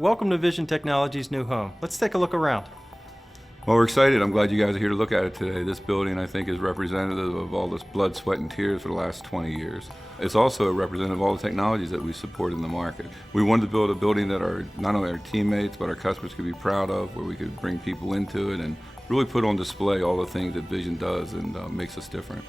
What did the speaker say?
welcome to Vision Technology's new home. Let's take a look around. Well, we're excited. I'm glad you guys are here to look at it today. This building, I think, is representative of all this blood, sweat, and tears for the last 20 years. It's also a representative of all the technologies that we support in the market. We wanted to build a building that not only our teammates, but our customers could be proud of, where we could bring people into it and really put on display all the things that Vision does and makes us different.